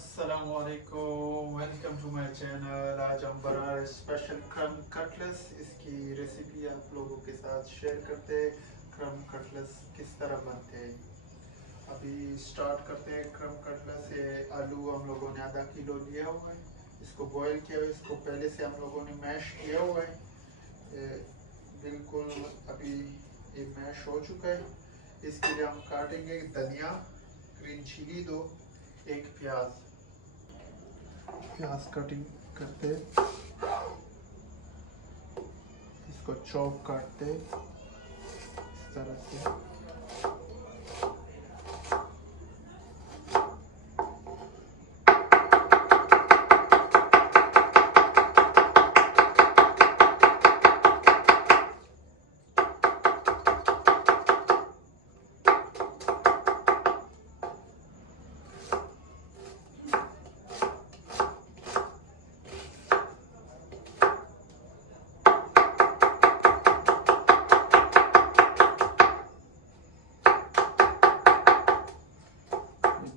अस्सलामुअलैकुम, welcome to my channel. आज हम बना रहे स्पेशल क्रम कटलेट्स। इसकी रेसिपी आप लोगों के साथ शेयर करते हैं। क्रम कटलेट्स किस तरह बनते हैं अभी स्टार्ट करते हैं। क्रम कटलेट्स ये आलू हम लोगों ने आधा किलो लिया हुआ है, इसको बॉईल किया हुआ है। इसको पहले से हम लोगों ने मैश किया हुआ है। बिल्कुल अभी ये मैश हो चुका है। इसके लिए हम काटेंगे धनिया, ग्रीन चिली दो, एक प्याज कटिंग करते, इसको चॉप काटते इस तरह से।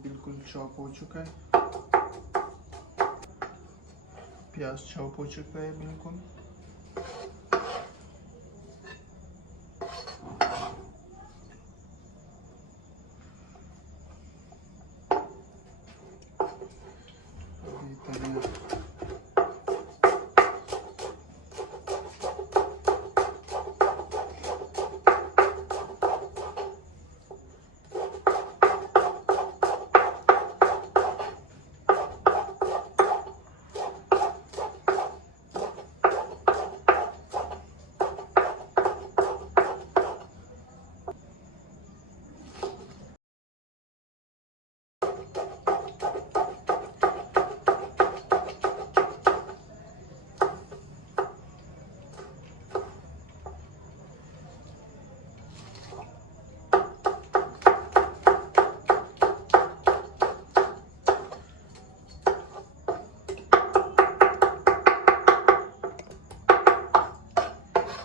बिल्कुल चॉप हो चुका है, प्याज चॉप हो चुका है बिल्कुल। अभी धनिया,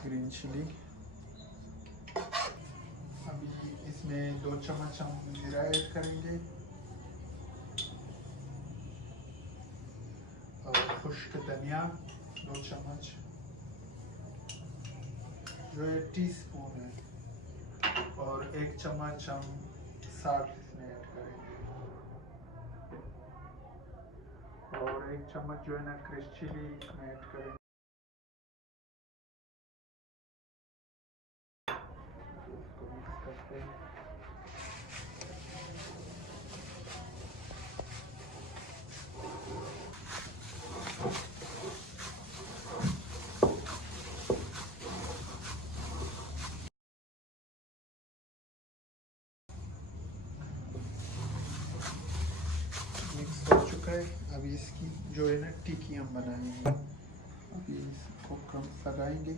ग्रीन चिली। अभी इसमें 2 चम्मच हम जीरा ऐड करेंगे और खुश्क धनिया 2 चम्मच, जो 1 टीस्पून है, और 1 चम्मच हम साल्ट इसमें ऐड करेंगे, और 1 चम्मच जो है ना क्रश चिली इसमें ऐड करेंगे। इसको मिक्स करते हैं। मिक्स हो चुका है। अभी इसकी जो है ना टिक्की हम बनाएंगे। अभी इसको कम लगाएंगे।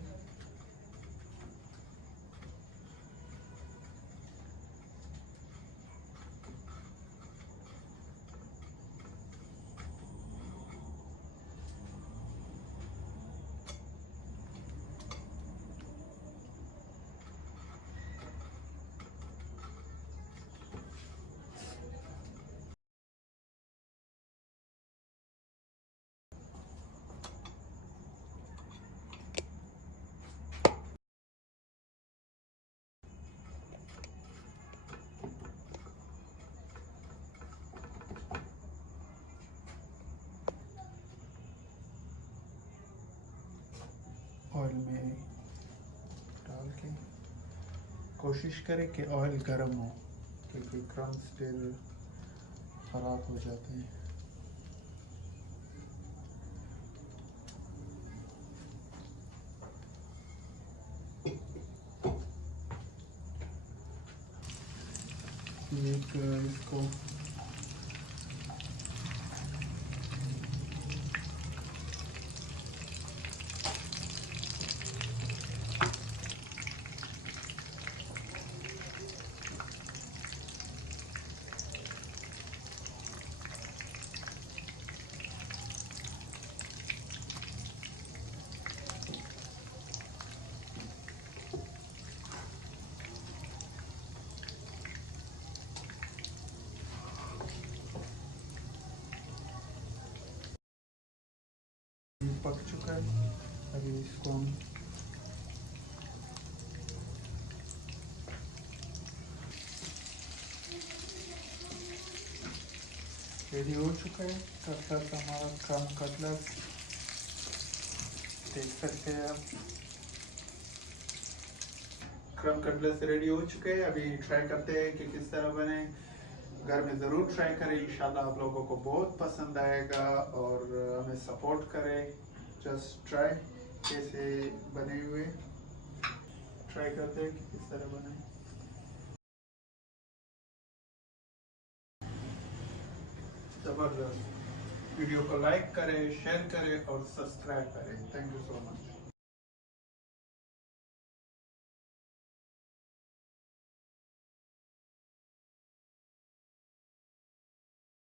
ऑयल में डाल के कोशिश करें कि ऑयल गर्म हो, क्योंकि क्रम्स फिर ख़राब हो जाते हैं। एक इसको पक चुका है। अभी इसको हम रेडी हो चुका है कटलेट हमारा, क्रम कटलेट देख सकते हैं आप। क्रम कटलेट रेडी हो चुके हैं। अभी ट्राई करते हैं कि किस तरह बने। घर में ज़रूर ट्राई करें, इंशाल्लाह आप लोगों को बहुत पसंद आएगा और हमें सपोर्ट करें। जस्ट ट्राई कैसे बने हुए, ट्राई करते हैं कि किस तरह बने। ज़बरदस्त। वीडियो को लाइक करें, शेयर करें और सब्सक्राइब करें। Thank you so much.